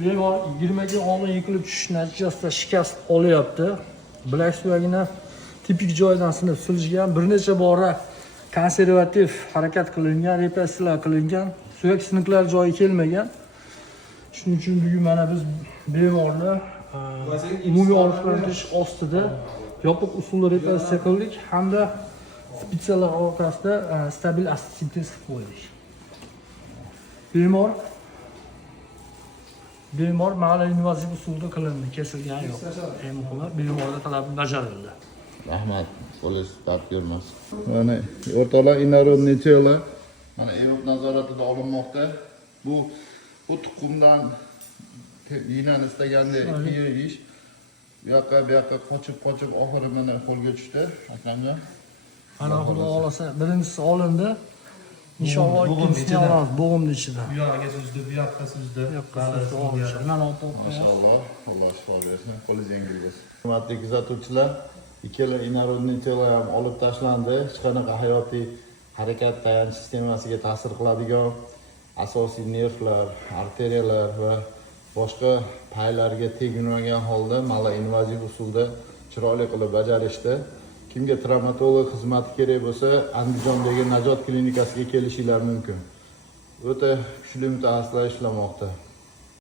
Bemor 20 kun oldin yiqilib tushish natijasida shikast olyapti. Bilak suyagini tipik joyidan sinib silishgan, bir necha bora konservativ harakat qilingan, repressiyalar qilingan, suyak siniqlar joyi kelmagan. Shuning uchun bugun mana biz bemorni umumiy oziqlantirish ostida yopiq usulda repressiya qildik hamda spitsalar orqasida stabil assistentez qo'ydik. Bemor ma'lum invaziv usulda qilindi, kesilgan yo'q. Eng muhimi bemorda talabi bajarildi. Rahmat, polis dard ko'rmasin. Mana o'rtoqlar inarodniy tela mana EMOB nazoratida olinmoqda. Bu tuxumdan yinani istaganda qiyin ish. Bu yoqqa qochib oxiri mana qo'lga tushdi, akamjon. Ana xudo xolasa birinchisi olindi. İnşallah ikkincisi olamiz bo'g'imni ichida. Bu yoqqa suzdi, bu yoqqa suzdi. Mana oppoq. Maşallah, Alloh shifo bersin, qo'lingiz yengil bo'lsin. Hurmatli kuzatuvchilar, ikkala inarodniy telo ham olib tashlandi. Hech qanaqa hayotiy harakat tayanch sistemasiga ta'sir qiladigan asosiy nervlar, arteriyalar va boshqa paylarga teginmagan holda mala invaziv usulda chiroyli qilib bajarishdi. Kimga travmatolog xizmati kerak bo'lsa, Andijondagi Najot klinikasiga kelishinglar mumkin. O'ta kuchli mutaxassislar ishlamoqda.